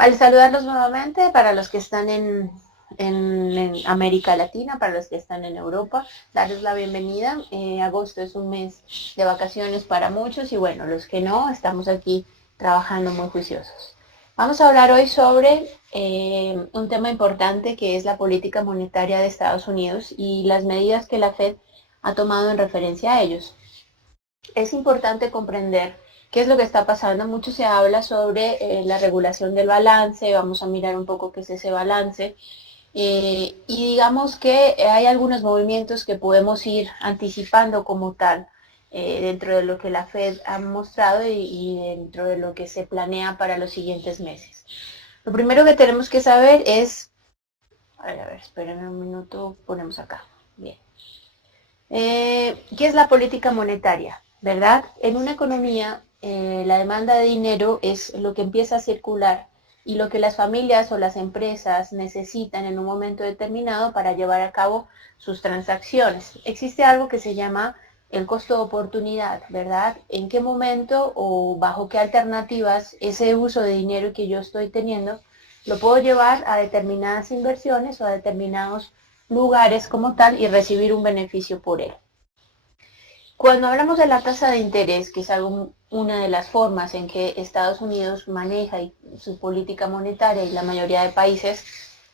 Vale, saludarlos nuevamente para los que están en América Latina, para los que están en Europa, darles la bienvenida. Agosto es un mes de vacaciones para muchos y bueno, los que no, estamos aquí trabajando muy juiciosos. Vamos a hablar hoy sobre un tema importante que es la política monetaria de Estados Unidos y las medidas que la Fed ha tomado en referencia a ellos. Es importante comprender qué es lo que está pasando. Mucho se habla sobre la regulación del balance, vamos a mirar un poco qué es ese balance. Y digamos que hay algunos movimientos que podemos ir anticipando como tal dentro de lo que la Fed ha mostrado y dentro de lo que se planea para los siguientes meses. Lo primero que tenemos que saber es, a ver, espérenme un minuto, ponemos acá. Bien. ¿Qué es la política monetaria? ¿Verdad? En una economía, la demanda de dinero es lo que empieza a circular y lo que las familias o las empresas necesitan en un momento determinado para llevar a cabo sus transacciones. Existe algo que se llama el costo de oportunidad, ¿verdad? ¿En qué momento o bajo qué alternativas ese uso de dinero que yo estoy teniendo lo puedo llevar a determinadas inversiones o a determinados lugares como tal y recibir un beneficio por él? Cuando hablamos de la tasa de interés, que es algo, una de las formas en que Estados Unidos maneja su política monetaria y la mayoría de países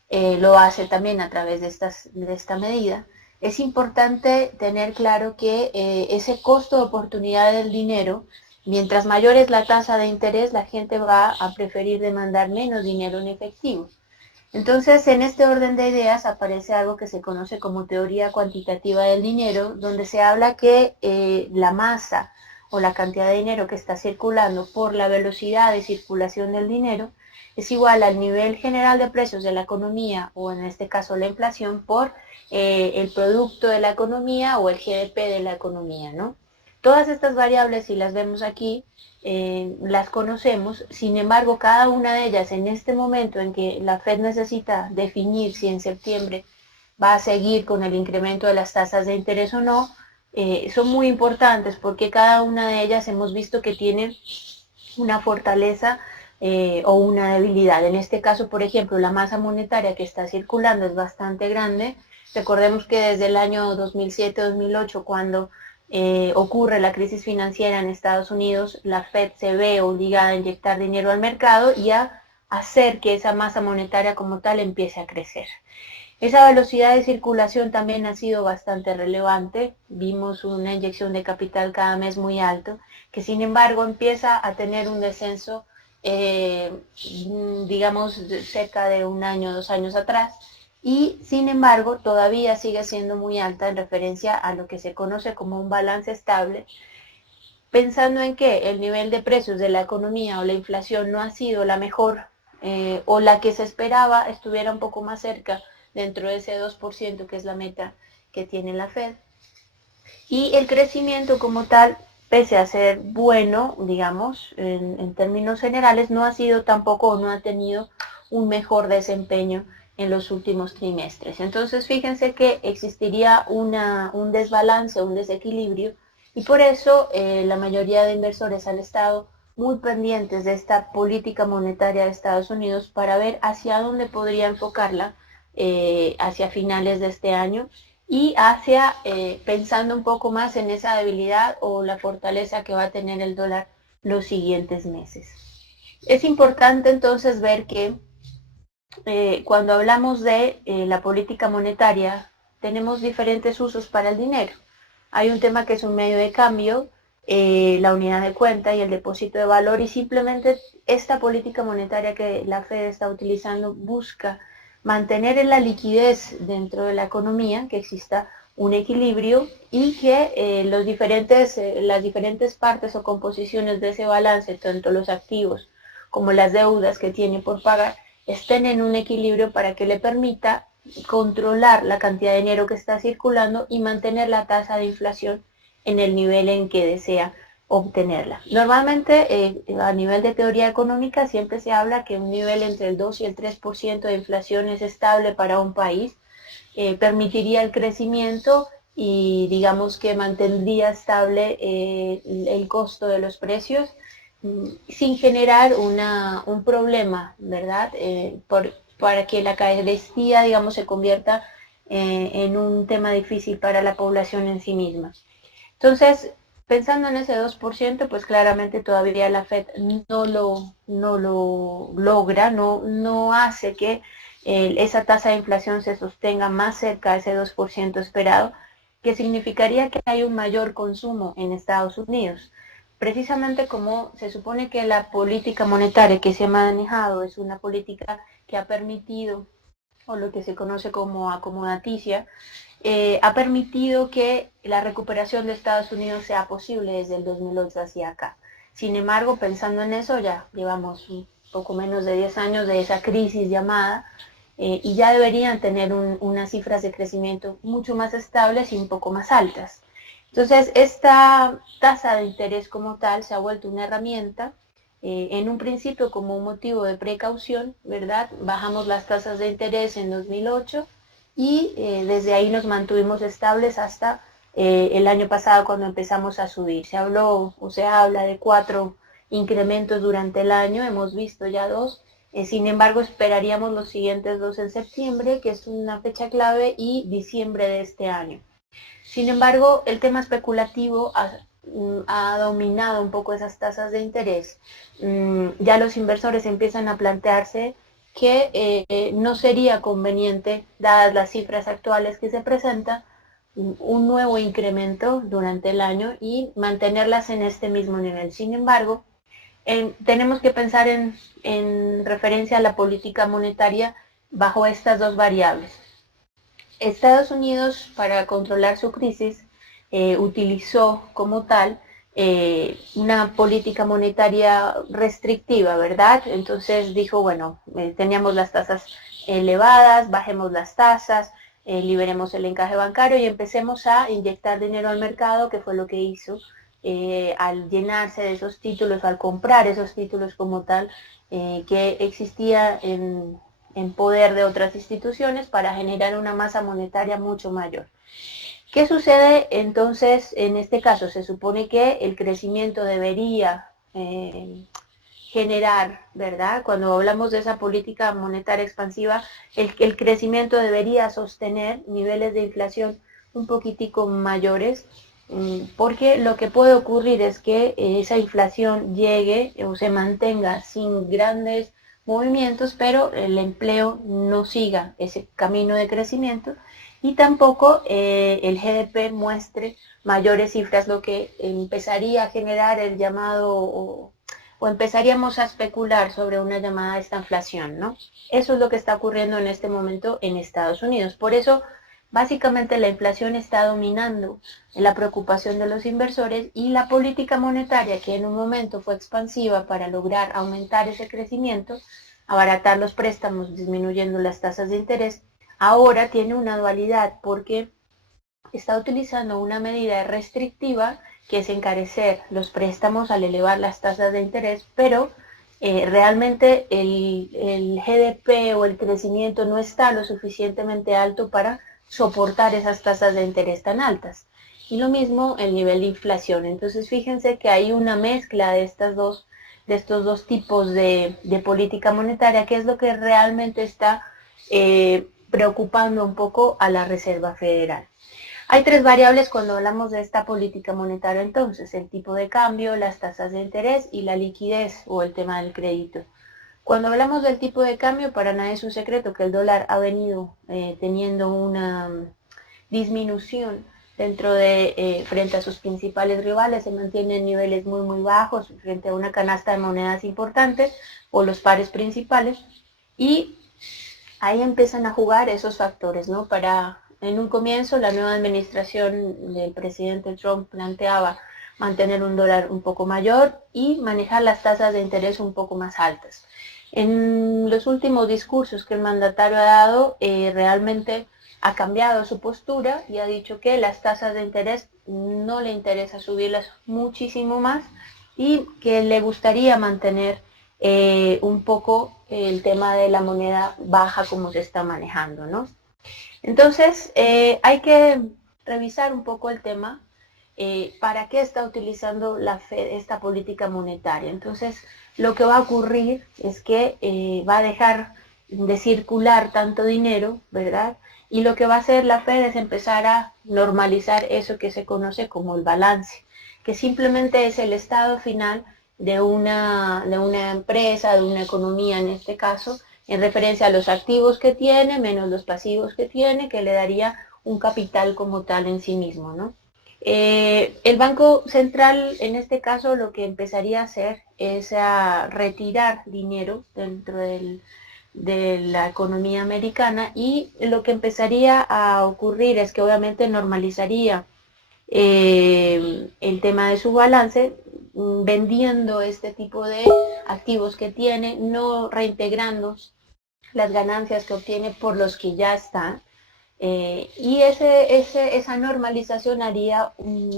lo hace también a través de esta medida, es importante tener claro que ese costo de oportunidad del dinero, mientras mayor es la tasa de interés, la gente va a preferir demandar menos dinero en efectivo. Entonces, en este orden de ideas aparece algo que se conoce como teoría cuantitativa del dinero, donde se habla que la masa o la cantidad de dinero que está circulando por la velocidad de circulación del dinero es igual al nivel general de precios de la economía, o en este caso la inflación, por el producto de la economía o el GDP de la economía, ¿no? Todas estas variables, si las vemos aquí, las conocemos. Sin embargo, cada una de ellas en este momento en que la Fed necesita definir si en septiembre va a seguir con el incremento de las tasas de interés o no, son muy importantes porque cada una de ellas hemos visto que tiene una fortaleza o una debilidad. En este caso, por ejemplo, la masa monetaria que está circulando es bastante grande. Recordemos que desde el año 2007-2008, cuando ocurre la crisis financiera en Estados Unidos, la Fed se ve obligada a inyectar dinero al mercado y a hacer que esa masa monetaria como tal empiece a crecer. Esa velocidad de circulación también ha sido bastante relevante. Vimos una inyección de capital cada mes muy alto, que sin embargo empieza a tener un descenso, eh, digamos, cerca de un año, 2 años atrás, y sin embargo todavía sigue siendo muy alta en referencia a lo que se conoce como un balance estable, pensando en que el nivel de precios de la economía o la inflación no ha sido la mejor o la que se esperaba estuviera un poco más cerca dentro de ese 2% que es la meta que tiene la Fed. Y el crecimiento como tal, pese a ser bueno, digamos, en términos generales, no ha sido tampoco, no ha tenido un mejor desempeño en los últimos trimestres. Entonces, fíjense que existiría un desbalance, un desequilibrio, y por eso la mayoría de inversores han estado muy pendientes de esta política monetaria de Estados Unidos para ver hacia dónde podría enfocarla hacia finales de este año y hacia pensando un poco más en esa debilidad o la fortaleza que va a tener el dólar los siguientes meses. Es importante entonces ver que cuando hablamos de la política monetaria tenemos diferentes usos para el dinero. Hay un tema que es un medio de cambio, la unidad de cuenta y el depósito de valor, y simplemente esta política monetaria que la Fed está utilizando busca mantener en la liquidez dentro de la economía, que exista un equilibrio y que las diferentes partes o composiciones de ese balance, tanto los activos como las deudas que tiene por pagar, estén en un equilibrio para que le permita controlar la cantidad de dinero que está circulando y mantener la tasa de inflación en el nivel en que desea obtenerla. Normalmente a nivel de teoría económica siempre se habla que un nivel entre el 2 y el 3% de inflación es estable para un país, permitiría el crecimiento y digamos que mantendría estable el costo de los precios. sin generar un problema, ¿verdad? Para que la carestía, digamos, se convierta en un tema difícil para la población en sí misma. Entonces, pensando en ese 2%, pues claramente todavía la Fed no lo logra, no hace que esa tasa de inflación se sostenga más cerca de ese 2% esperado, que significaría que hay un mayor consumo en Estados Unidos. Precisamente como se supone que la política monetaria que se ha manejado es una política que ha permitido, o lo que se conoce como acomodaticia, ha permitido que la recuperación de Estados Unidos sea posible desde el 2008 hacia acá. Sin embargo, pensando en eso, ya llevamos un poco menos de 10 años de esa crisis llamada, y ya deberían tener unas cifras de crecimiento mucho más estables y un poco más altas. Entonces, esta tasa de interés como tal se ha vuelto una herramienta, en un principio como un motivo de precaución, ¿verdad? Bajamos las tasas de interés en 2008 y desde ahí nos mantuvimos estables hasta el año pasado cuando empezamos a subir. Se habló o se habla de 4 incrementos durante el año, hemos visto ya 2, sin embargo esperaríamos los siguientes 2 en septiembre, que es una fecha clave, y diciembre de este año. Sin embargo, el tema especulativo ha dominado un poco esas tasas de interés. Ya los inversores empiezan a plantearse que no sería conveniente, dadas las cifras actuales que se presentan, un nuevo incremento durante el año y mantenerlas en este mismo nivel. Sin embargo, tenemos que pensar en referencia a la política monetaria bajo estas dos variables. Estados Unidos, para controlar su crisis, utilizó como tal una política monetaria restrictiva, ¿verdad? Entonces dijo, bueno, teníamos las tasas elevadas, bajemos las tasas, liberemos el encaje bancario y empecemos a inyectar dinero al mercado, que fue lo que hizo al llenarse de esos títulos, al comprar esos títulos como tal, que existía en poder de otras instituciones para generar una masa monetaria mucho mayor. ¿Qué sucede entonces en este caso? Se supone que el crecimiento debería generar, ¿verdad? Cuando hablamos de esa política monetaria expansiva, el crecimiento debería sostener niveles de inflación un poquitico mayores, porque lo que puede ocurrir es que esa inflación llegue o se mantenga sin grandes movimientos, pero el empleo no siga ese camino de crecimiento y tampoco el GDP muestre mayores cifras, lo que empezaría a generar el llamado o empezaríamos a especular sobre una llamada estanflación, ¿no? Eso es lo que está ocurriendo en este momento en Estados Unidos. Por eso, básicamente la inflación está dominando la preocupación de los inversores y la política monetaria, que en un momento fue expansiva para lograr aumentar ese crecimiento, abaratar los préstamos, disminuyendo las tasas de interés, ahora tiene una dualidad porque está utilizando una medida restrictiva que es encarecer los préstamos al elevar las tasas de interés, pero realmente el GDP o el crecimiento no está lo suficientemente alto para soportar esas tasas de interés tan altas. Y lo mismo el nivel de inflación. Entonces fíjense que hay una mezcla de estos dos tipos de política monetaria, que es lo que realmente está preocupando un poco a la Reserva Federal. Hay 3 variables cuando hablamos de esta política monetaria entonces: el tipo de cambio, las tasas de interés y la liquidez o el tema del crédito. Cuando hablamos del tipo de cambio, para nadie es un secreto que el dólar ha venido teniendo una disminución dentro de frente a sus principales rivales, se mantiene en niveles muy bajos frente a una canasta de monedas importantes o los pares principales, y ahí empiezan a jugar esos factores, ¿no? En un comienzo, la nueva administración del presidente Trump planteaba mantener un dólar un poco mayor y manejar las tasas de interés un poco más altas. En los últimos discursos que el mandatario ha dado, realmente ha cambiado su postura y ha dicho que las tasas de interés no le interesa subirlas muchísimo más y que le gustaría mantener un poco el tema de la moneda baja como se está manejando, ¿no? Entonces, hay que revisar un poco el tema. ¿para qué está utilizando la Fed esta política monetaria? Entonces, lo que va a ocurrir es que va a dejar de circular tanto dinero, ¿verdad? Y lo que va a hacer la Fed es empezar a normalizar eso que se conoce como el balance, que simplemente es el estado final de una empresa, de una economía en este caso, en referencia a los activos que tiene menos los pasivos que tiene, que le daría un capital como tal en sí mismo, ¿no? El Banco Central, en este caso, lo que empezaría a hacer es a retirar dinero dentro de la economía americana, y lo que empezaría a ocurrir es que obviamente normalizaría el tema de su balance, vendiendo este tipo de activos que tiene, no reintegrando las ganancias que obtiene por los que ya están. Y esa normalización haría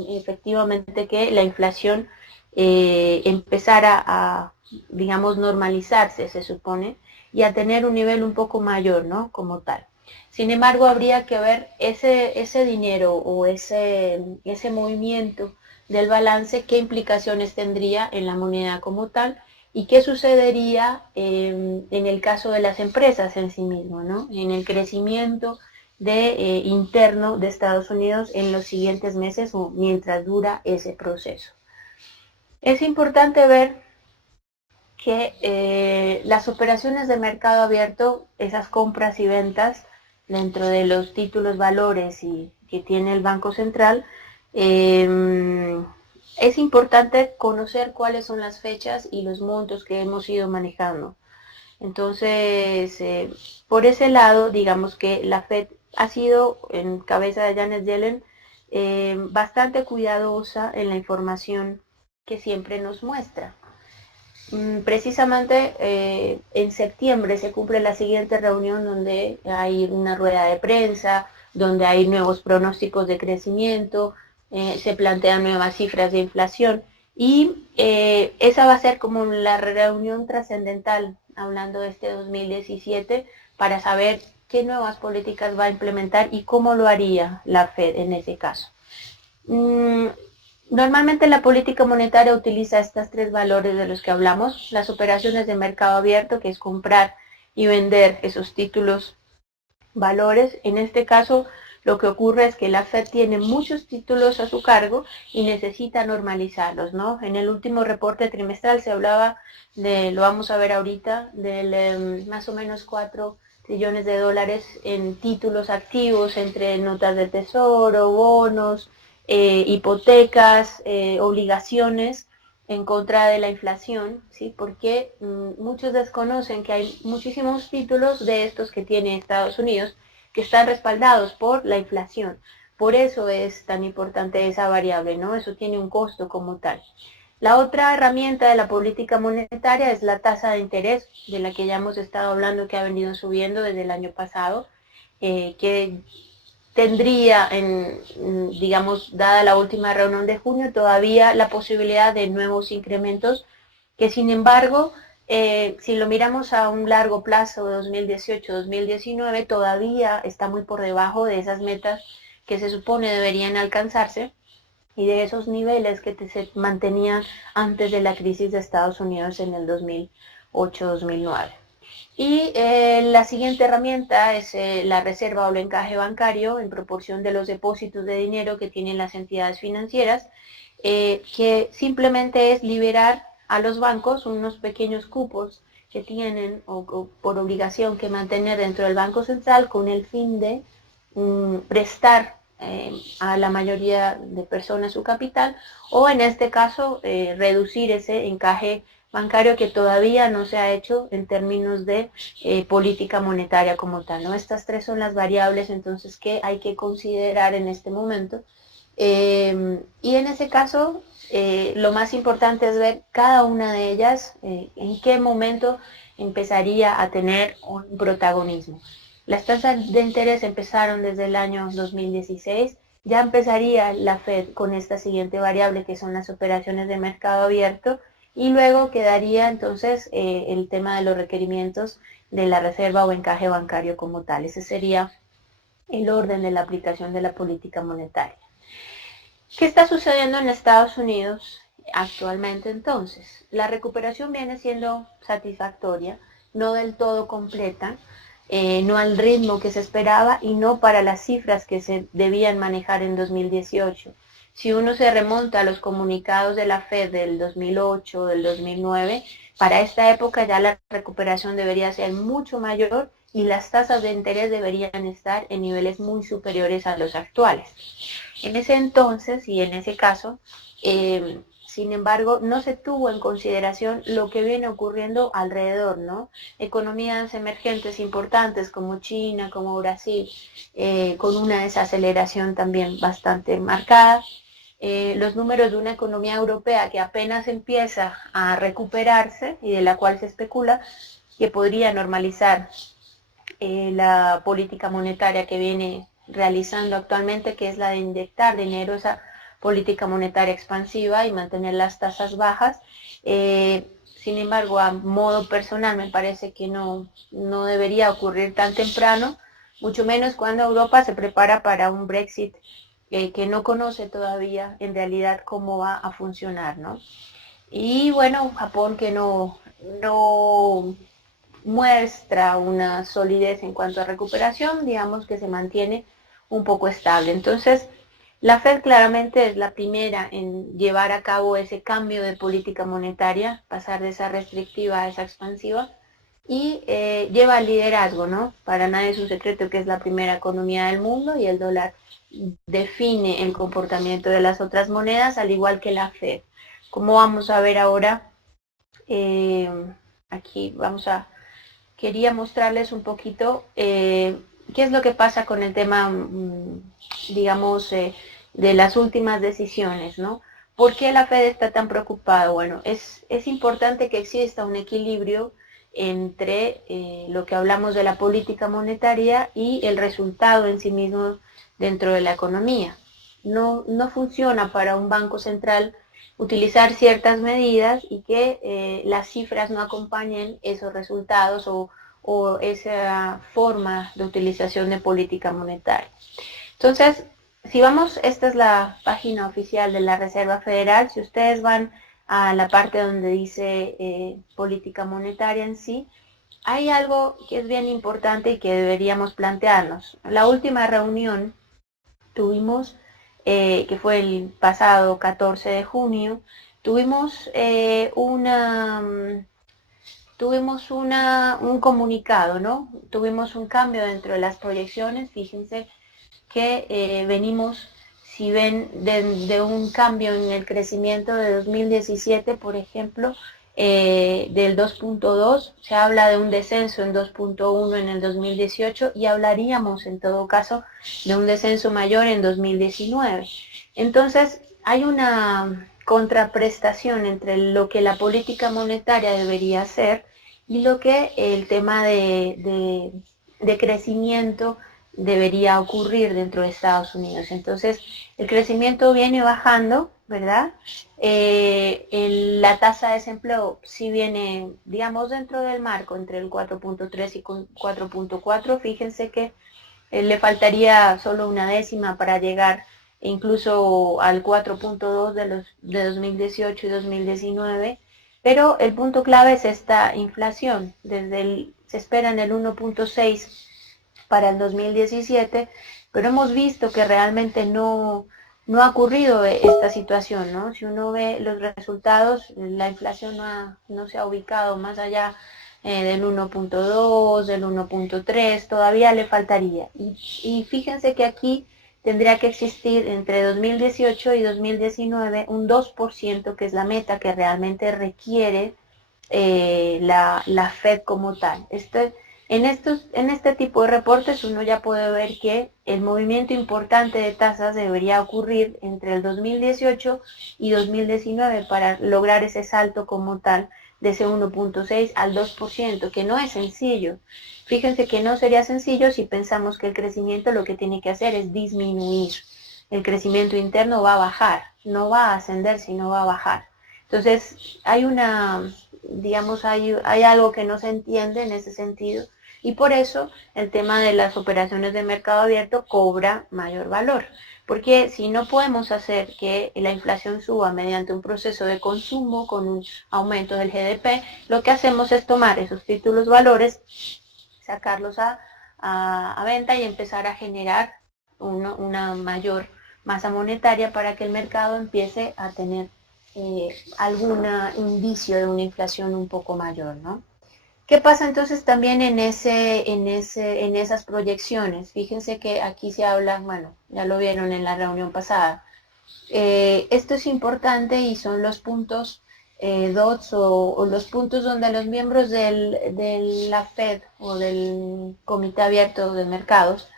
efectivamente que la inflación empezara a, digamos, normalizarse, se supone, y a tener un nivel un poco mayor, ¿no? Como tal. Sin embargo, habría que ver ese dinero o ese movimiento del balance, qué implicaciones tendría en la moneda como tal, y qué sucedería en el caso de las empresas en sí mismo, ¿no? En el crecimiento interno de Estados Unidos en los siguientes meses o mientras dura ese proceso. Es importante ver que las operaciones de mercado abierto, esas compras y ventas dentro de los títulos valores que tiene el Banco Central, es importante conocer cuáles son las fechas y los montos que hemos ido manejando. Entonces, por ese lado, digamos que la Fed ha sido, en cabeza de Janet Yellen, bastante cuidadosa en la información que siempre nos muestra. Precisamente en septiembre se cumple la siguiente reunión, donde hay una rueda de prensa, donde hay nuevos pronósticos de crecimiento, se plantean nuevas cifras de inflación, y esa va a ser como la reunión trascendental, hablando de este 2017, para saber qué nuevas políticas va a implementar y cómo lo haría la Fed en ese caso. Normalmente la política monetaria utiliza estos tres valores de los que hablamos: las operaciones de mercado abierto, que es comprar y vender esos títulos valores. En este caso, lo que ocurre es que la Fed tiene muchos títulos a su cargo y necesita normalizarlos, ¿no? En el último reporte trimestral se hablaba lo vamos a ver ahorita, de más o menos 4 trillones de dólares en títulos activos, entre notas de tesoro, bonos, hipotecas, obligaciones en contra de la inflación, ¿sí? Porque muchos desconocen que hay muchísimos títulos de estos que tiene Estados Unidos que están respaldados por la inflación. Por eso es tan importante esa variable, ¿no? Eso tiene un costo como tal. La otra herramienta de la política monetaria es la tasa de interés, de la que ya hemos estado hablando, que ha venido subiendo desde el año pasado, que tendría, digamos, dada la última reunión de junio, todavía la posibilidad de nuevos incrementos, que sin embargo, si lo miramos a un largo plazo, 2018-2019, todavía está muy por debajo de esas metas que se supone deberían alcanzarse y de esos niveles que se mantenían antes de la crisis de Estados Unidos en el 2008-2009. Y la siguiente herramienta es la reserva o el encaje bancario en proporción de los depósitos de dinero que tienen las entidades financieras, que simplemente es liberar a los bancos unos pequeños cupos que tienen o por obligación que mantener dentro del Banco Central, con el fin de prestar a la mayoría de personas su capital, o en este caso reducir ese encaje bancario que todavía no se ha hecho en términos de política monetaria como tal, ¿no? Estas tres son las variables entonces que hay que considerar en este momento, y en ese caso lo más importante es ver cada una de ellas en qué momento empezaría a tener un protagonismo. Las tasas de interés empezaron desde el año 2016, ya empezaría la Fed con esta siguiente variable, que son las operaciones de mercado abierto, y luego quedaría entonces el tema de los requerimientos de la reserva o encaje bancario como tal. Ese sería el orden de la aplicación de la política monetaria. ¿Qué está sucediendo en Estados Unidos actualmente entonces? La recuperación viene siendo satisfactoria, no del todo completa, no al ritmo que se esperaba y no para las cifras que se debían manejar en 2018. Si uno se remonta a los comunicados de la Fed del 2008, del 2009, para esta época ya la recuperación debería ser mucho mayor y las tasas de interés deberían estar en niveles muy superiores a los actuales. En ese entonces y en ese caso, sin embargo, no se tuvo en consideración lo que viene ocurriendo alrededor, ¿no? Economías emergentes importantes como China, como Brasil, con una desaceleración también bastante marcada. Los números de una economía europea que apenas empieza a recuperarse y de la cual se especula que podría normalizar la política monetaria que viene realizando actualmente, que es la de inyectar dinero, esa política monetaria expansiva y mantener las tasas bajas. Sin embargo, a modo personal me parece que no debería ocurrir tan temprano, mucho menos cuando Europa se prepara para un Brexit que no conoce todavía en realidad cómo va a funcionar, ¿no? Y bueno, Japón que no muestra una solidez en cuanto a recuperación, digamos que se mantiene un poco estable. Entonces, la Fed claramente es la primera en llevar a cabo ese cambio de política monetaria, pasar de esa restrictiva a esa expansiva, y lleva el liderazgo, ¿no? Para nadie es un secreto que es la primera economía del mundo y el dólar define el comportamiento de las otras monedas, al igual que la Fed. Como vamos a ver ahora, eh, aquí quería mostrarles un poquito qué es lo que pasa con el tema, digamos, de las últimas decisiones, ¿no? ¿Por qué la Fed está tan preocupada? Bueno, es importante que exista un equilibrio entre lo que hablamos de la política monetaria y el resultado en sí mismo dentro de la economía. No funciona para un banco central utilizar ciertas medidas y que las cifras no acompañen esos resultados o esa forma de utilización de política monetaria. Entonces, si vamos, esta es la página oficial de la Reserva Federal. Si ustedes van a la parte donde dice política monetaria en sí, hay algo que es bien importante y que deberíamos plantearnos. La última reunión tuvimos, que fue el pasado 14 de junio, tuvimos un comunicado, ¿no? Tuvimos un cambio dentro de las proyecciones. Fíjense que venimos, si ven, de un cambio en el crecimiento de 2017, por ejemplo, del 2.2, se habla de un descenso en 2.1 en el 2018 y hablaríamos en todo caso de un descenso mayor en 2019. Entonces, hay una contraprestación entre lo que la política monetaria debería hacer y lo que el tema de crecimiento debería ocurrir dentro de Estados Unidos. Entonces, el crecimiento viene bajando, ¿verdad? La tasa de desempleo sí viene, digamos, dentro del marco, entre el 4.3 y 4.4. Fíjense que le faltaría solo una décima para llegar incluso al 4.2 de 2018 y 2019, pero el punto clave es esta inflación. Se espera en el 1.6 para el 2017, pero hemos visto que realmente no ha ocurrido esta situación, ¿no? Si uno ve los resultados, la inflación no se ha ubicado más allá del 1.2, del 1.3, todavía le faltaría. Y fíjense que aquí tendría que existir entre 2018 y 2019 un 2%, que es la meta que realmente requiere la Fed como tal. En este tipo de reportes uno ya puede ver que el movimiento importante de tasas debería ocurrir entre el 2018 y 2019 para lograr ese salto como tal de ese 1.6 al 2%, que no es sencillo. Fíjense que no sería sencillo si pensamos que el crecimiento lo que tiene que hacer es disminuir. El crecimiento interno va a bajar, no va a ascender, sino va a bajar. Entonces, digamos, hay algo que no se entiende en ese sentido, Y por eso el tema de las operaciones de mercado abierto cobra mayor valor. Porque si no podemos hacer que la inflación suba mediante un proceso de consumo con un aumento del GDP, lo que hacemos es tomar esos títulos valores, sacarlos a venta y empezar a generar una mayor masa monetaria para que el mercado empiece a tener algún indicio de una inflación un poco mayor, ¿no? ¿Qué pasa entonces también en esas proyecciones? Fíjense que aquí se habla, bueno, ya lo vieron en la reunión pasada. Esto es importante y son los puntos DOTS o los puntos donde los miembros de la Fed o del Comité Abierto de Mercados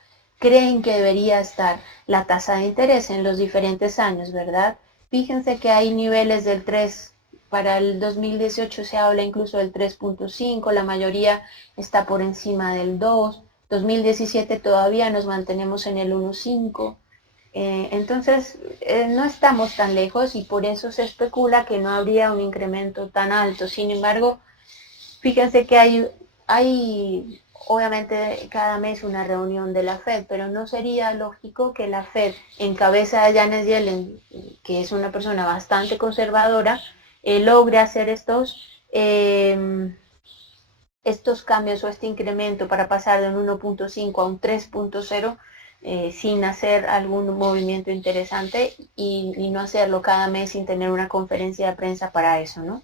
creen que debería estar la tasa de interés en los diferentes años, ¿verdad? Fíjense que hay niveles del 3, para el 2018 se habla incluso del 3.5, la mayoría está por encima del 2, 2017 todavía nos mantenemos en el 1.5, entonces no estamos tan lejos y por eso se especula que no habría un incremento tan alto. Sin embargo, fíjense que hay obviamente cada mes una reunión de la Fed, pero no sería lógico que la Fed, en cabeza de Janet Yellen, que es una persona bastante conservadora, logre hacer estos cambios o este incremento para pasar de un 1.5 a un 3.0 sin hacer algún movimiento interesante y no hacerlo cada mes sin tener una conferencia de prensa para eso, ¿no?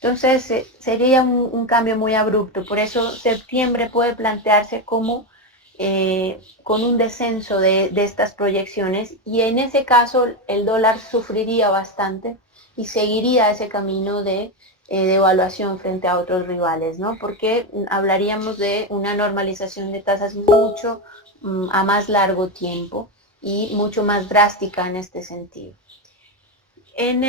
Entonces sería un cambio muy abrupto, por eso septiembre puede plantearse como con un descenso de estas proyecciones y en ese caso el dólar sufriría bastante y seguiría ese camino de devaluación frente a otros rivales, ¿no? Porque hablaríamos de una normalización de tasas mucho a más largo tiempo y mucho más drástica en este sentido. En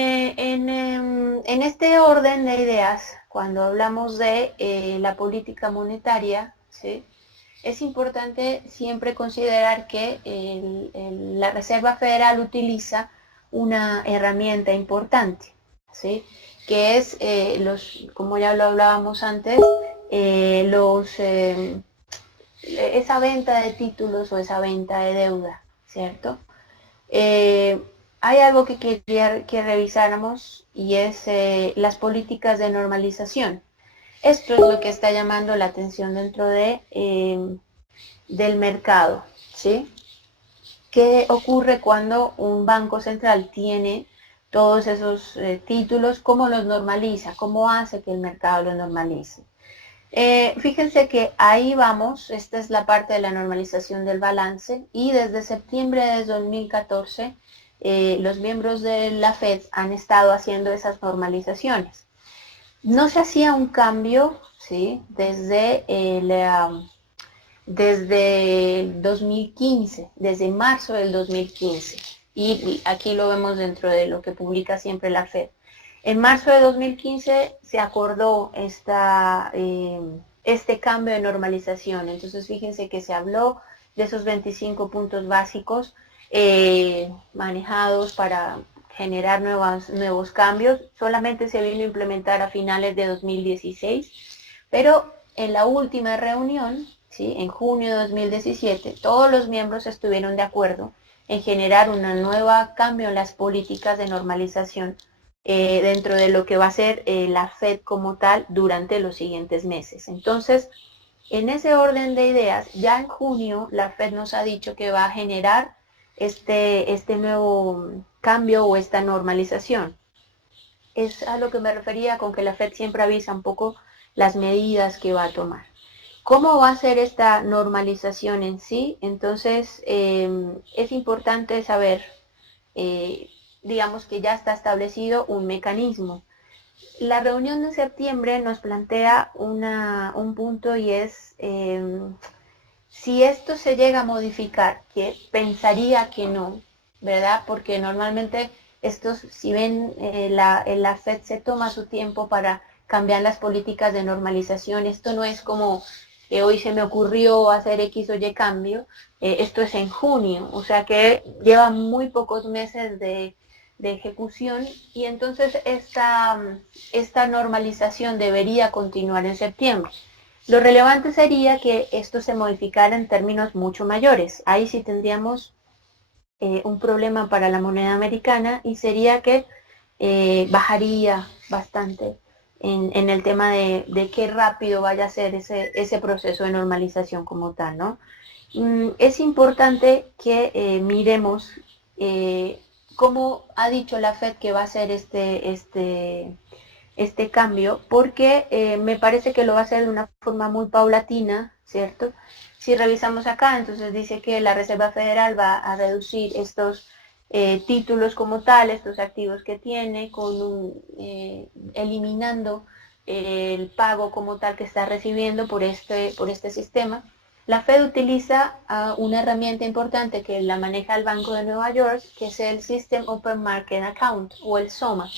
este orden de ideas, cuando hablamos de la política monetaria, ¿sí?, es importante siempre considerar que la Reserva Federal utiliza una herramienta importante, ¿sí?, que es, como ya lo hablábamos antes, esa venta de títulos o esa venta de deuda, ¿cierto? Hay algo que quería que revisáramos y es las políticas de normalización. Esto es lo que está llamando la atención dentro del mercado, ¿sí? ¿Qué ocurre cuando un banco central tiene todos esos títulos? ¿Cómo los normaliza? ¿Cómo hace que el mercado los normalice? Fíjense que ahí vamos, esta es la parte de la normalización del balance y desde septiembre de 2014 los miembros de la Fed han estado haciendo esas normalizaciones. No se hacía un cambio, ¿sí?, desde el 2015, desde marzo del 2015, y aquí lo vemos dentro de lo que publica siempre la Fed. En marzo de 2015 se acordó este cambio de normalización. Entonces fíjense que se habló de esos 25 puntos básicos manejados para generar nuevos cambios. Solamente se vino a implementar a finales de 2016, pero en la última reunión, ¿sí?, en junio de 2017, todos los miembros estuvieron de acuerdo en generar un nuevo cambio en las políticas de normalización dentro de lo que va a ser la Fed como tal durante los siguientes meses. Entonces, en ese orden de ideas, ya en junio la Fed nos ha dicho que va a generar este nuevo cambio o esta normalización. Es a lo que me refería con que la Fed siempre avisa un poco las medidas que va a tomar. ¿Cómo va a ser esta normalización en sí? Entonces, es importante saber, digamos que ya está establecido un mecanismo. La reunión de septiembre nos plantea un punto y es, si esto se llega a modificar, que pensaría que no, ¿verdad? Porque normalmente si ven, la Fed se toma su tiempo para cambiar las políticas de normalización. Esto no es como que hoy se me ocurrió hacer X o Y cambio, esto es en junio, o sea que lleva muy pocos meses de ejecución y entonces esta normalización debería continuar en septiembre. Lo relevante sería que esto se modificara en términos mucho mayores. Ahí sí tendríamos un problema para la moneda americana y sería que bajaría bastante en el tema de qué rápido vaya a ser ese proceso de normalización como tal, ¿no? Es importante que miremos cómo ha dicho la Fed que va a ser este cambio, porque me parece que lo va a hacer de una forma muy paulatina, ¿cierto? Si revisamos acá, entonces dice que la Reserva Federal va a reducir estos títulos como tal, estos activos que tiene, eliminando el pago como tal que está recibiendo por este sistema. La Fed utiliza una herramienta importante que la maneja el Banco de Nueva York, que es el System Open Market Account o el SOMA.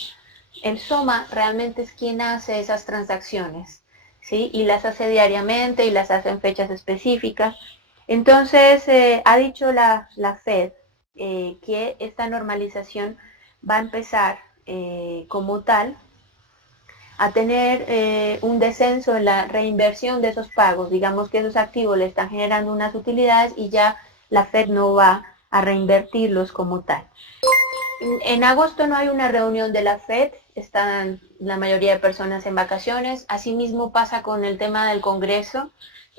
El SOMA realmente es quien hace esas transacciones, ¿sí? Y las hace diariamente y las hace en fechas específicas. Entonces, ha dicho la Fed que esta normalización va a empezar como tal a tener un descenso en la reinversión de esos pagos. Digamos que esos activos le están generando unas utilidades y ya la Fed no va a reinvertirlos como tal. En agosto no hay una reunión de la Fed, están la mayoría de personas en vacaciones. Asimismo pasa con el tema del Congreso.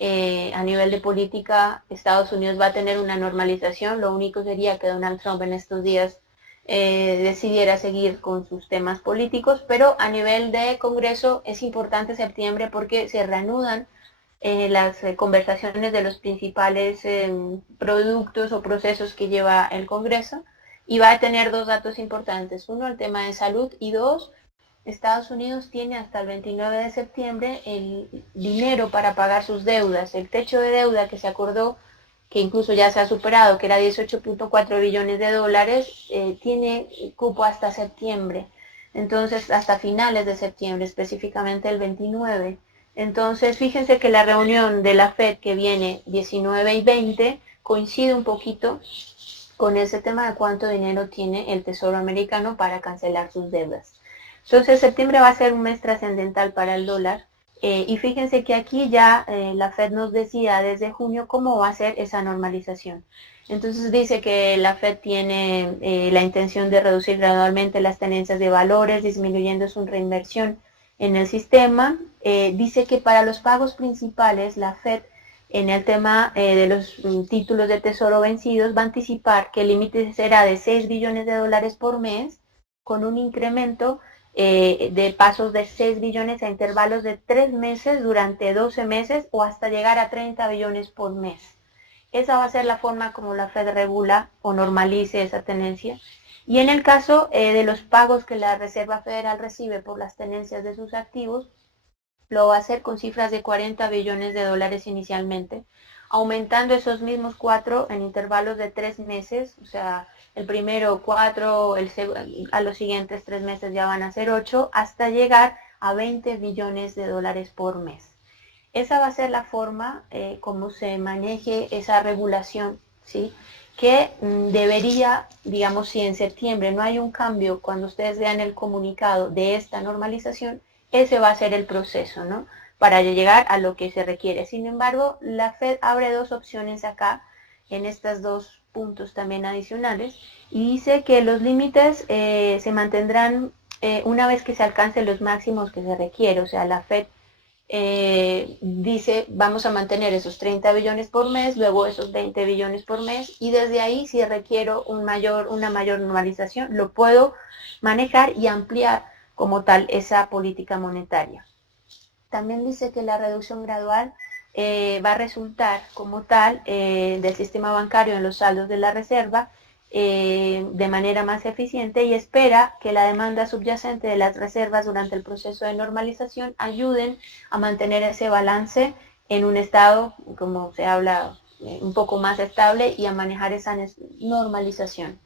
A nivel de política, Estados Unidos va a tener una normalización. Lo único sería que Donald Trump en estos días decidiera seguir con sus temas políticos, pero a nivel de Congreso es importante septiembre porque se reanudan las conversaciones de los principales productos o procesos que lleva el Congreso y va a tener dos datos importantes. Uno, el tema de salud y dos, Estados Unidos tiene hasta el 29 de septiembre el dinero para pagar sus deudas. El techo de deuda que se acordó, que incluso ya se ha superado, que era 18.4 billones de dólares, tiene cupo hasta septiembre. Entonces, hasta finales de septiembre, específicamente el 29. Entonces, fíjense que la reunión de la Fed que viene 19 y 20 coincide un poquito con ese tema de cuánto dinero tiene el Tesoro americano para cancelar sus deudas. Entonces, septiembre va a ser un mes trascendental para el dólar. Y fíjense que aquí ya la Fed nos decía desde junio cómo va a ser esa normalización. Entonces dice que la Fed tiene la intención de reducir gradualmente las tenencias de valores, disminuyendo su reinversión en el sistema. Dice que para los pagos principales, la Fed en el tema de los títulos de tesoro vencidos va a anticipar que el límite será de 6 billones de dólares por mes, con un incremento de pasos de 6 billones a intervalos de 3 meses durante 12 meses o hasta llegar a 30 billones por mes. Esa va a ser la forma como la Fed regula o normalice esa tenencia. Y en el caso de los pagos que la Reserva Federal recibe por las tenencias de sus activos, lo va a hacer con cifras de 40 billones de dólares inicialmente, aumentando esos mismos 4 en intervalos de 3 meses, o sea, el primero 4, a los siguientes 3 meses ya van a ser 8, hasta llegar a 20 billones de dólares por mes. Esa va a ser la forma como se maneje esa regulación, ¿sí? Que debería, digamos, si en septiembre no hay un cambio, cuando ustedes vean el comunicado de esta normalización, ese va a ser el proceso, ¿no? Para llegar a lo que se requiere. Sin embargo, la Fed abre dos opciones acá, en estos dos puntos también adicionales, y dice que los límites se mantendrán una vez que se alcancen los máximos que se requiere. O sea, la Fed dice vamos a mantener esos 30 billones por mes, luego esos 20 billones por mes y desde ahí si requiero una mayor normalización lo puedo manejar y ampliar como tal esa política monetaria. También dice que la reducción gradual va a resultar como tal del sistema bancario en los saldos de la reserva de manera más eficiente y espera que la demanda subyacente de las reservas durante el proceso de normalización ayuden a mantener ese balance en un estado, como se habla, un poco más estable y a manejar esa normalización.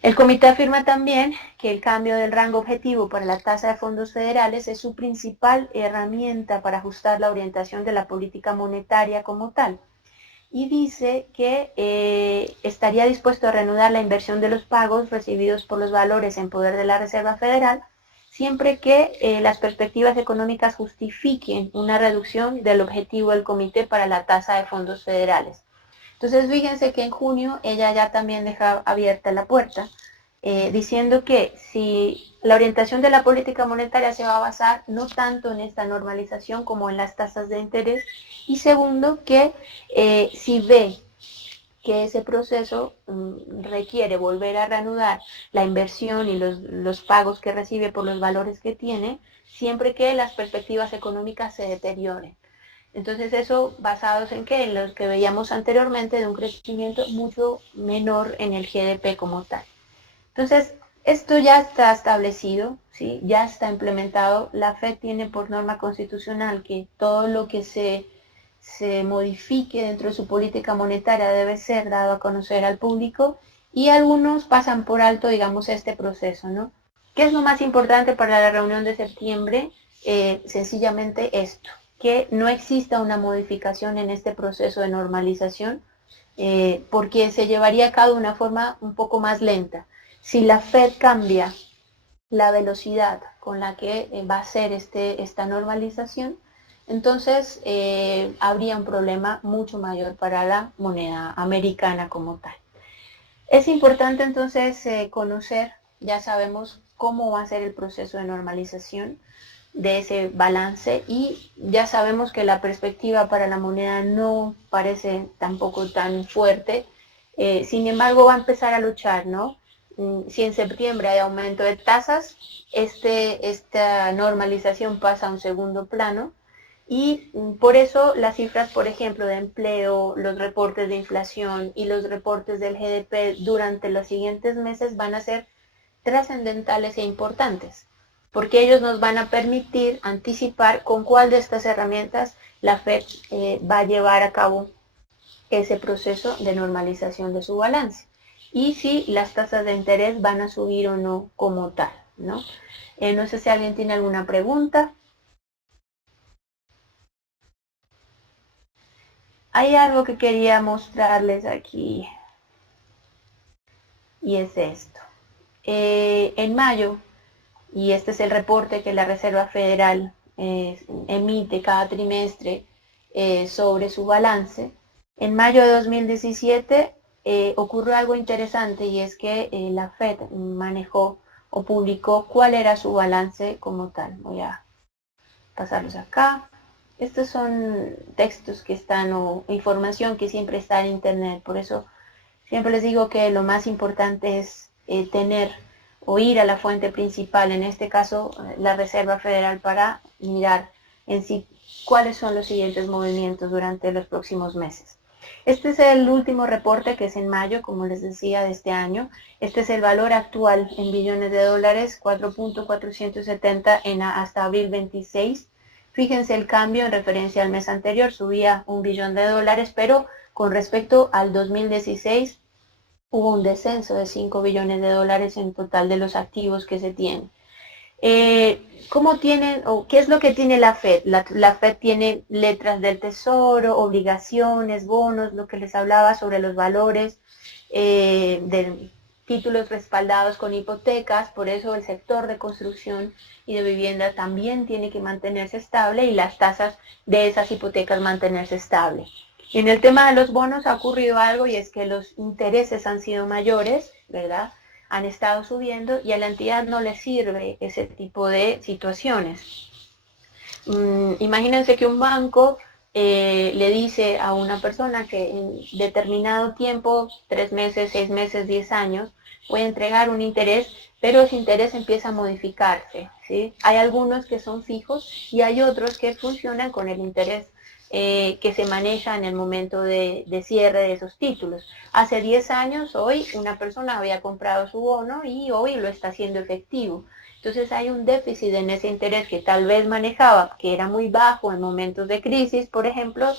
El comité afirma también que el cambio del rango objetivo para la tasa de fondos federales es su principal herramienta para ajustar la orientación de la política monetaria como tal. Y dice que estaría dispuesto a reanudar la inversión de los pagos recibidos por los valores en poder de la Reserva Federal siempre que las perspectivas económicas justifiquen una reducción del objetivo del comité para la tasa de fondos federales. Entonces fíjense que en junio ella ya también deja abierta la puerta, diciendo que si la orientación de la política monetaria se va a basar no tanto en esta normalización como en las tasas de interés, y segundo, que si ve que ese proceso requiere volver a reanudar la inversión y los pagos que recibe por los valores que tiene, siempre que las perspectivas económicas se deterioren. Entonces eso basados en qué, en lo que veíamos anteriormente de un crecimiento mucho menor en el GDP como tal. Entonces, esto ya está establecido, ¿sí? Ya está implementado. La FED tiene por norma constitucional que todo lo que se modifique dentro de su política monetaria debe ser dado a conocer al público, y algunos pasan por alto, digamos, este proceso, ¿no? ¿Qué es lo más importante para la reunión de septiembre? Sencillamente esto, que no exista una modificación en este proceso de normalización, porque se llevaría a cabo de una forma un poco más lenta. Si la FED cambia la velocidad con la que va a ser esta normalización, entonces habría un problema mucho mayor para la moneda americana como tal. Es importante entonces conocer, ya sabemos cómo va a ser el proceso de normalización de ese balance, y ya sabemos que la perspectiva para la moneda no parece tampoco tan fuerte, sin embargo va a empezar a luchar, ¿no? Si en septiembre hay aumento de tasas, esta normalización pasa a un segundo plano, y por eso las cifras, por ejemplo, de empleo, los reportes de inflación y los reportes del GDP durante los siguientes meses van a ser trascendentales e importantes, porque ellos nos van a permitir anticipar con cuál de estas herramientas la FED va a llevar a cabo ese proceso de normalización de su balance, y si las tasas de interés van a subir o no como tal, ¿no? No sé si alguien tiene alguna pregunta. Hay algo que quería mostrarles aquí, y es esto. En mayo, y este es el reporte que la Reserva Federal emite cada trimestre sobre su balance, en mayo de 2017 ocurrió algo interesante, y es que la FED manejó o publicó cuál era su balance como tal. Voy a pasarlos acá. Estos son textos que están, o información que siempre está en internet, por eso siempre les digo que lo más importante es tener o ir a la fuente principal, en este caso la Reserva Federal, para mirar en sí cuáles son los siguientes movimientos durante los próximos meses. Este es el último reporte, que es en mayo, como les decía, de este año. Este es el valor actual en billones de dólares, 4.470 hasta abril 26. Fíjense el cambio en referencia al mes anterior, subía $1 billón, pero con respecto al 2016 hubo un descenso de $5 billones en total de los activos que se tienen. ¿Cómo tienen, o qué es lo que tiene la FED? La FED tiene letras del tesoro, obligaciones, bonos, lo que les hablaba sobre los valores, de títulos respaldados con hipotecas. Por eso el sector de construcción y de vivienda también tiene que mantenerse estable, y las tasas de esas hipotecas mantenerse estable. En el tema de los bonos ha ocurrido algo, y es que los intereses han sido mayores, ¿verdad? Han estado subiendo, y a la entidad no le sirve ese tipo de situaciones. Imagínense que un banco le dice a una persona que en determinado tiempo, 3 meses, 6 meses, 10 años, puede entregar un interés, pero ese interés empieza a modificarse, ¿sí? Hay algunos que son fijos y hay otros que funcionan con el interés que se maneja en el momento de cierre de esos títulos. Hace 10 años, hoy, una persona había comprado su bono y hoy lo está haciendo efectivo. Entonces hay un déficit en ese interés que tal vez manejaba, que era muy bajo en momentos de crisis, por ejemplo,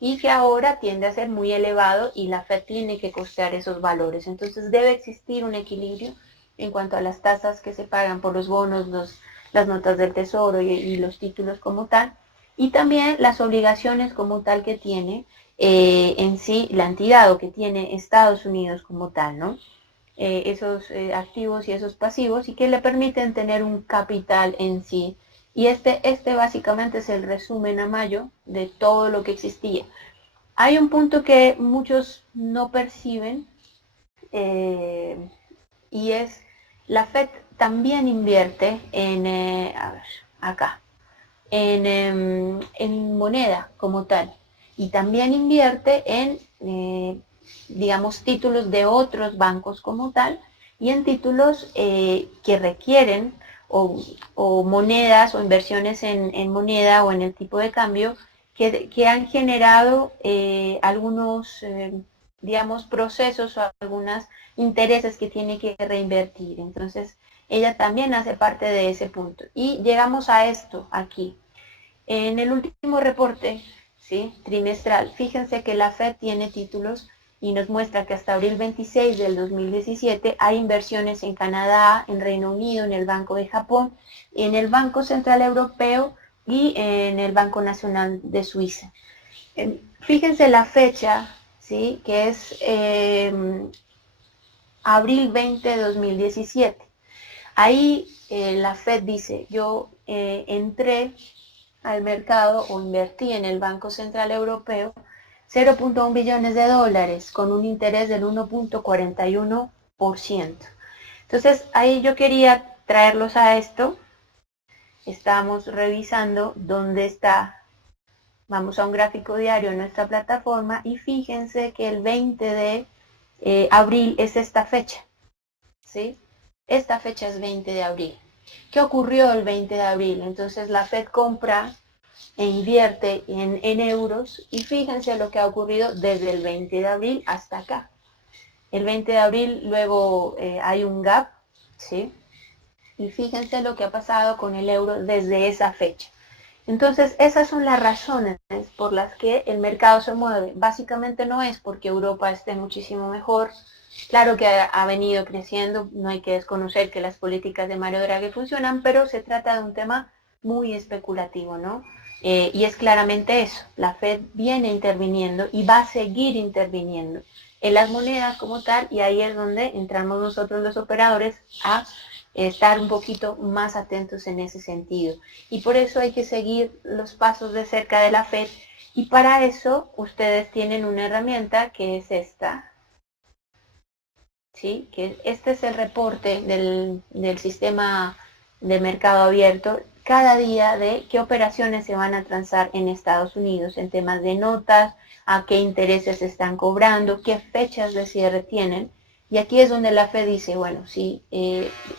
y que ahora tiende a ser muy elevado, y la FED tiene que costear esos valores. Entonces debe existir un equilibrio en cuanto a las tasas que se pagan por los bonos, las notas del tesoro y los títulos como tal, y también las obligaciones como tal que tiene en sí la entidad, o que tiene Estados Unidos como tal, ¿no? esos activos y esos pasivos y que le permiten tener un capital en sí. Y este básicamente es el resumen a mayo de todo lo que existía. Hay un punto que muchos no perciben y es la Fed también invierte en, a ver, acá, en moneda como tal y también invierte en, digamos, títulos de otros bancos como tal y en títulos que requieren o monedas o inversiones en moneda o en el tipo de cambio que han generado algunos, digamos, procesos o algunos intereses que tiene que reinvertir. Entonces, ella también hace parte de ese punto. Y llegamos a esto aquí. En el último reporte, ¿sí?, trimestral, fíjense que la Fed tiene títulos y nos muestra que hasta abril 26 del 2017 hay inversiones en Canadá, en Reino Unido, en el Banco de Japón, en el Banco Central Europeo y en el Banco Nacional de Suiza. Fíjense la fecha, ¿sí?, que es abril 20 de 2017. Ahí la Fed dice, yo entré al mercado o invertí en el Banco Central Europeo 0.1 billones de dólares con un interés del 1.41%. Entonces, ahí yo quería traerlos a esto. Estamos revisando dónde está. Vamos a un gráfico diario en nuestra plataforma y fíjense que el 20 de abril es esta fecha, ¿sí? Esta fecha es 20 de abril. ¿Qué ocurrió el 20 de abril? Entonces la Fed compra e invierte en euros y fíjense lo que ha ocurrido desde el 20 de abril hasta acá. El 20 de abril luego hay un gap, ¿sí? Y fíjense lo que ha pasado con el euro desde esa fecha. Entonces, esas son las razones por las que el mercado se mueve. Básicamente no es porque Europa esté muchísimo mejor. Claro que ha venido creciendo, no hay que desconocer que las políticas de Mario Draghi funcionan, pero se trata de un tema muy especulativo, ¿no? Y es claramente eso, la Fed viene interviniendo y va a seguir interviniendo en las monedas como tal, y ahí es donde entramos nosotros los operadores a estar un poquito más atentos en ese sentido. Y por eso hay que seguir los pasos de cerca de la Fed, y para eso ustedes tienen una herramienta que es esta, ¿sí? Que este es el reporte del sistema de mercado abierto cada día de qué operaciones se van a transar en Estados Unidos en temas de notas, a qué intereses se están cobrando, qué fechas de cierre tienen. Y aquí es donde la Fed dice, bueno, sí,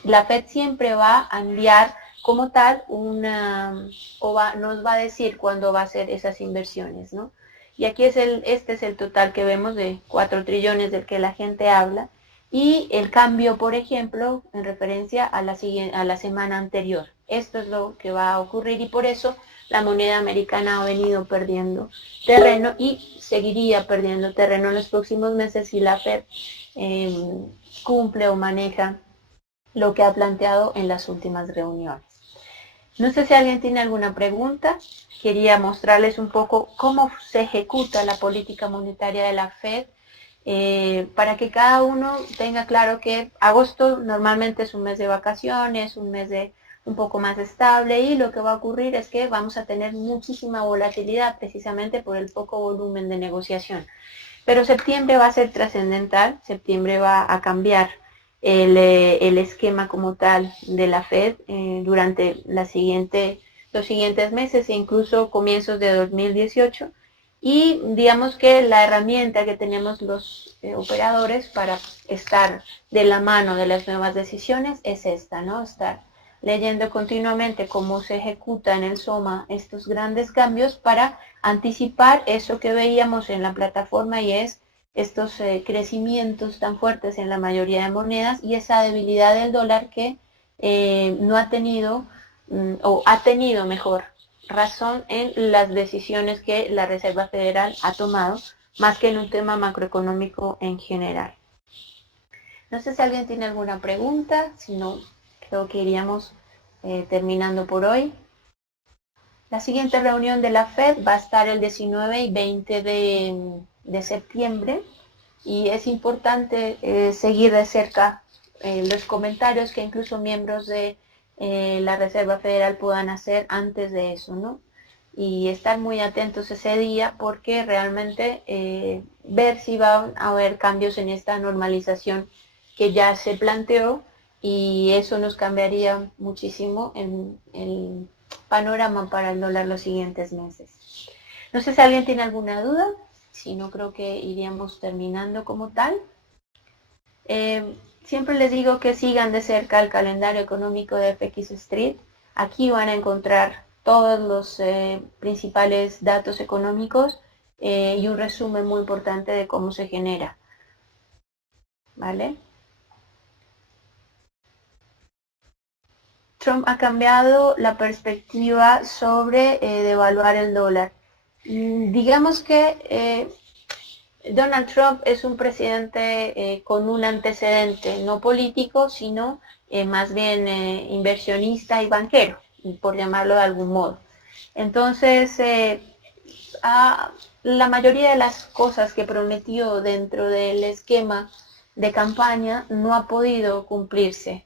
la Fed siempre va a enviar como tal nos va a decir cuándo va a hacer esas inversiones, ¿no? Y aquí este es el total que vemos de 4 trillones del que la gente habla, y el cambio, por ejemplo, en referencia a la semana anterior. Esto es lo que va a ocurrir y por eso la moneda americana ha venido perdiendo terreno y seguiría perdiendo terreno en los próximos meses si la Fed cumple o maneja lo que ha planteado en las últimas reuniones. No sé si alguien tiene alguna pregunta. Quería mostrarles un poco cómo se ejecuta la política monetaria de la Fed, para que cada uno tenga claro que agosto normalmente es un mes de vacaciones, un mes de un poco más estable, y lo que va a ocurrir es que vamos a tener muchísima volatilidad precisamente por el poco volumen de negociación. Pero septiembre va a ser trascendental, septiembre va a cambiar el esquema como tal de la Fed durante los siguientes meses e incluso comienzos de 2018. Y digamos que la herramienta que tenemos los operadores para estar de la mano de las nuevas decisiones es esta, ¿no? Estar leyendo continuamente cómo se ejecuta en el SOMA estos grandes cambios para anticipar eso que veíamos en la plataforma, y es estos crecimientos tan fuertes en la mayoría de monedas y esa debilidad del dólar que no ha tenido, o ha tenido mejor razón en las decisiones que la Reserva Federal ha tomado, más que en un tema macroeconómico en general. No sé si alguien tiene alguna pregunta, si no, creo que iríamos terminando por hoy. La siguiente reunión de la Fed va a estar el 19 y 20 de septiembre. y es importante seguir de cerca los comentarios que incluso miembros de la Reserva Federal puedan hacer antes de eso, ¿no? Y estar muy atentos ese día porque realmente ver si va a haber cambios en esta normalización que ya se planteó, y eso nos cambiaría muchísimo el panorama para el dólar los siguientes meses. No sé si alguien tiene alguna duda, si no creo que iríamos terminando como tal. Siempre les digo que sigan de cerca el calendario económico de FX Street. Aquí van a encontrar todos los principales datos económicos y un resumen muy importante de cómo se genera. ¿Vale? Trump ha cambiado la perspectiva sobre devaluar el dólar. Digamos que Donald Trump es un presidente con un antecedente no político, sino más bien inversionista y banquero, por llamarlo de algún modo. Entonces, la mayoría de las cosas que prometió dentro del esquema de campaña no ha podido cumplirse.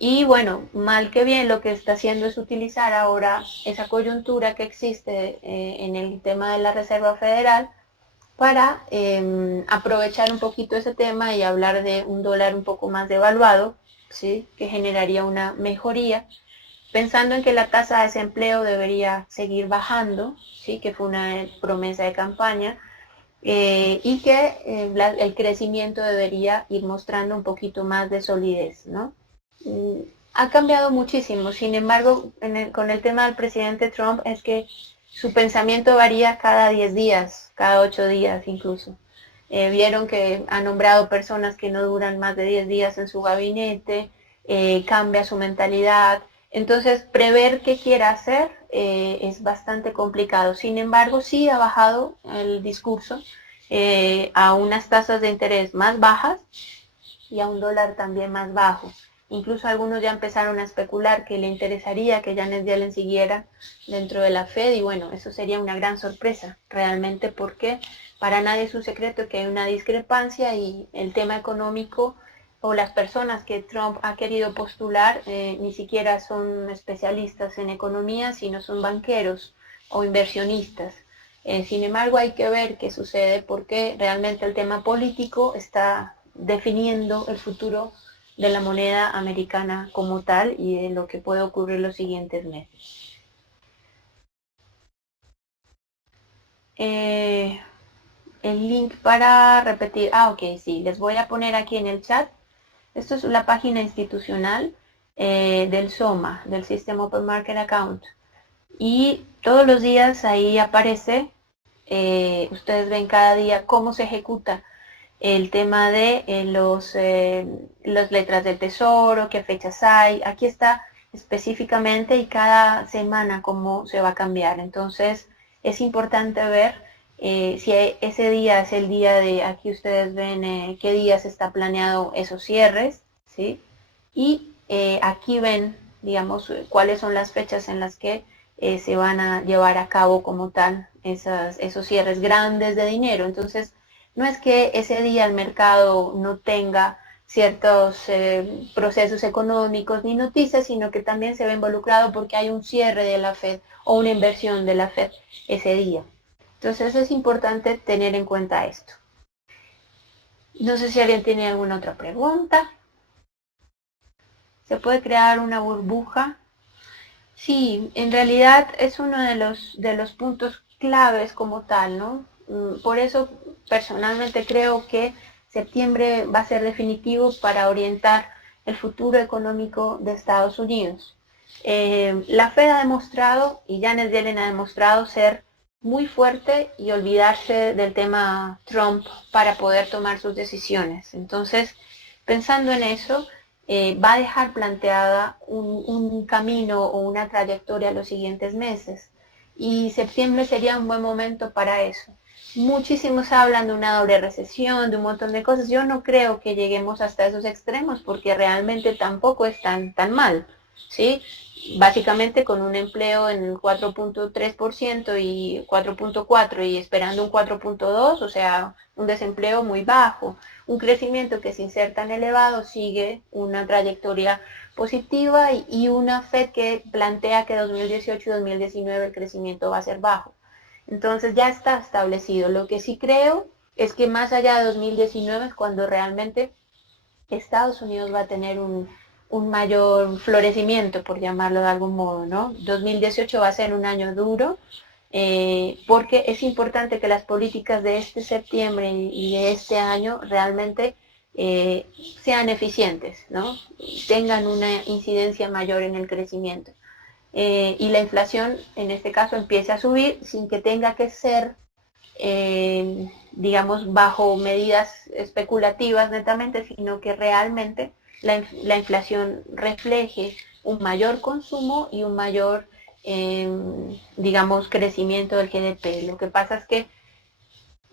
Y bueno, mal que bien, lo que está haciendo es utilizar ahora esa coyuntura que existe en el tema de la Reserva Federal para aprovechar un poquito ese tema y hablar de un dólar un poco más devaluado, ¿sí? Que generaría una mejoría, pensando en que la tasa de desempleo debería seguir bajando, ¿sí? Que fue una promesa de campaña, y que el crecimiento debería ir mostrando un poquito más de solidez, ¿no? Ha cambiado muchísimo. Sin embargo, con el tema del presidente Trump es que su pensamiento varía cada 10 días, cada 8 días incluso. Vieron que ha nombrado personas que no duran más de 10 días en su gabinete, cambia su mentalidad. Entonces, prever qué quiere hacer es bastante complicado. Sin embargo, sí ha bajado el discurso a unas tasas de interés más bajas y a un dólar también más bajo. Incluso algunos ya empezaron a especular que le interesaría que Janet Yellen siguiera dentro de la Fed, y bueno, eso sería una gran sorpresa realmente, porque para nadie es un secreto que hay una discrepancia y el tema económico o las personas que Trump ha querido postular ni siquiera son especialistas en economía, sino son banqueros o inversionistas. Sin embargo, hay que ver qué sucede porque realmente el tema político está definiendo el futuro de la moneda americana como tal y de lo que puede ocurrir los siguientes meses. El link para repetir, ok, sí, les voy a poner aquí en el chat. Esto es la página institucional del SOMA, del System Open Market Account. Y todos los días ahí aparece, ustedes ven cada día cómo se ejecuta el tema de las letras del tesoro, qué fechas hay. Aquí está específicamente y cada semana cómo se va a cambiar. Entonces es importante ver si ese día es el día de, aquí ustedes ven qué días está planeado esos cierres, ¿sí? Y aquí ven, digamos, cuáles son las fechas en las que se van a llevar a cabo como tal esos cierres grandes de dinero. Entonces, no es que ese día el mercado no tenga ciertos procesos económicos ni noticias, sino que también se ve involucrado porque hay un cierre de la Fed o una inversión de la Fed ese día. Entonces es importante tener en cuenta esto. No sé si alguien tiene alguna otra pregunta. ¿Se puede crear una burbuja? Sí, en realidad es uno de los puntos claves como tal, ¿no? Por eso personalmente creo que septiembre va a ser definitivo para orientar el futuro económico de Estados Unidos. La Fed ha demostrado, y Janet Yellen ha demostrado, ser muy fuerte y olvidarse del tema Trump para poder tomar sus decisiones. Entonces, pensando en eso, va a dejar planteada un camino o una trayectoria los siguientes meses. Y septiembre sería un buen momento para eso. Muchísimos hablan de una doble recesión, de un montón de cosas. Yo no creo que lleguemos hasta esos extremos porque realmente tampoco es tan mal. ¿sí? Básicamente con un empleo en 4.3% y 4.4% y esperando un 4.2%, o sea, un desempleo muy bajo. Un crecimiento que sin ser tan elevado sigue una trayectoria positiva y una Fed que plantea que 2018 y 2019 el crecimiento va a ser bajo. Entonces ya está establecido. Lo que sí creo es que más allá de 2019 es cuando realmente Estados Unidos va a tener un mayor florecimiento, por llamarlo de algún modo, ¿no? 2018 va a ser un año duro, porque es importante que las políticas de este septiembre y de este año realmente eh, sean eficientes, ¿no? Tengan una incidencia mayor en el crecimiento. Y la inflación, en este caso, empiece a subir sin que tenga que ser digamos, bajo medidas especulativas netamente, sino que realmente la inflación refleje un mayor consumo y un mayor, digamos, crecimiento del GDP. Lo que pasa es que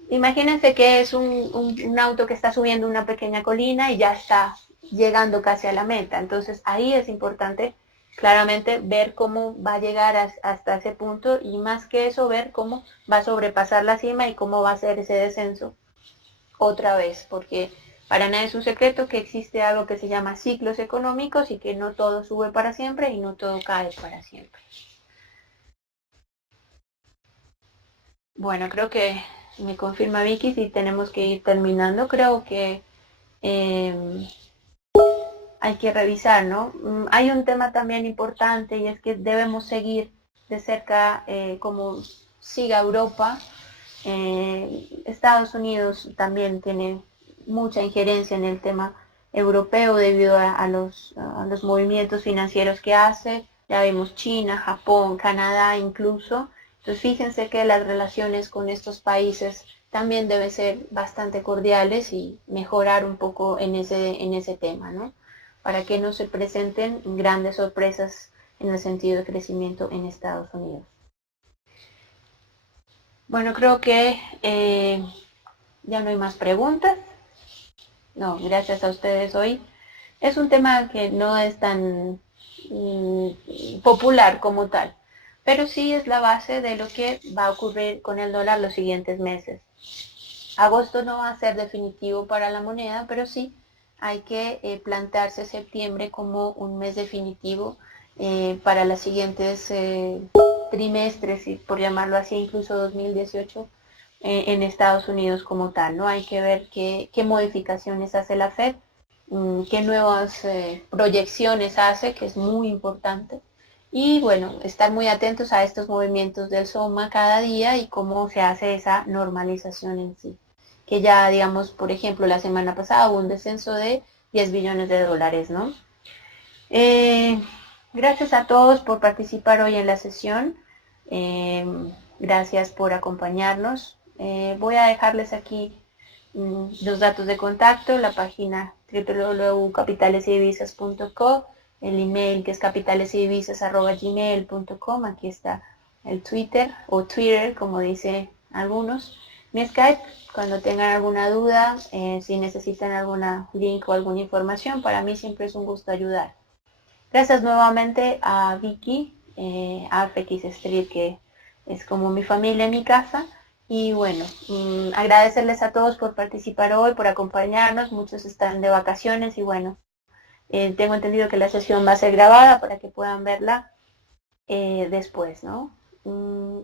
imagínense que es un auto que está subiendo una pequeña colina y ya está llegando casi a la meta. Entonces ahí es importante claramente ver cómo va a llegar hasta ese punto y más que eso ver cómo va a sobrepasar la cima y cómo va a ser ese descenso otra vez, porque para nada es un secreto que existe algo que se llama ciclos económicos y que no todo sube para siempre y no todo cae para siempre. Bueno, creo que me confirma Vicky si tenemos que ir terminando. Creo que eh, hay que revisar, ¿no? Hay un tema también importante y es que debemos seguir de cerca como siga Europa. Estados Unidos también tiene mucha injerencia en el tema europeo debido a los movimientos financieros que hace. Ya vemos China, Japón, Canadá incluso. Entonces fíjense que las relaciones con estos países también deben ser bastante cordiales y mejorar un poco en ese tema, ¿no? Para que no se presenten grandes sorpresas en el sentido de crecimiento en Estados Unidos. Bueno, creo que ya no hay más preguntas. No, gracias a ustedes hoy. Es un tema que no es tan popular como tal, pero sí es la base de lo que va a ocurrir con el dólar los siguientes meses. Agosto no va a ser definitivo para la moneda, pero sí hay que plantearse septiembre como un mes definitivo para los siguientes trimestres, y por llamarlo así, incluso 2018 en Estados Unidos como tal, ¿no? Hay que ver qué modificaciones hace la Fed, qué nuevas proyecciones hace, que es muy importante. Y bueno, estar muy atentos a estos movimientos del SOMA cada día y cómo se hace esa normalización en sí. Que ya, digamos, por ejemplo, la semana pasada hubo un descenso de 10 billones de dólares, ¿no? Eh, Gracias a todos por participar hoy en la sesión. Eh, Gracias por acompañarnos. Voy a dejarles aquí los datos de contacto, la página www.capitalesedivisas.com, el email que es capitalesydivisas@gmail.com, aquí está el Twitter o Twitter como dice algunos, mi Skype, cuando tengan alguna duda, si necesitan alguna link o alguna información, para mí siempre es un gusto ayudar. Gracias nuevamente a Vicky, a FX Street, que es como mi familia en mi casa. Y bueno, agradecerles a todos por participar hoy, por acompañarnos. Muchos están de vacaciones y bueno, tengo entendido que la sesión va a ser grabada para que puedan verla después, ¿no?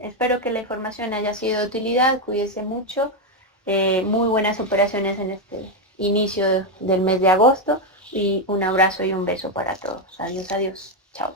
Espero que la información haya sido de utilidad. Cuídense mucho. Muy buenas operaciones en este inicio del mes de agosto y un abrazo y un beso para todos. Adiós, adiós. Chao.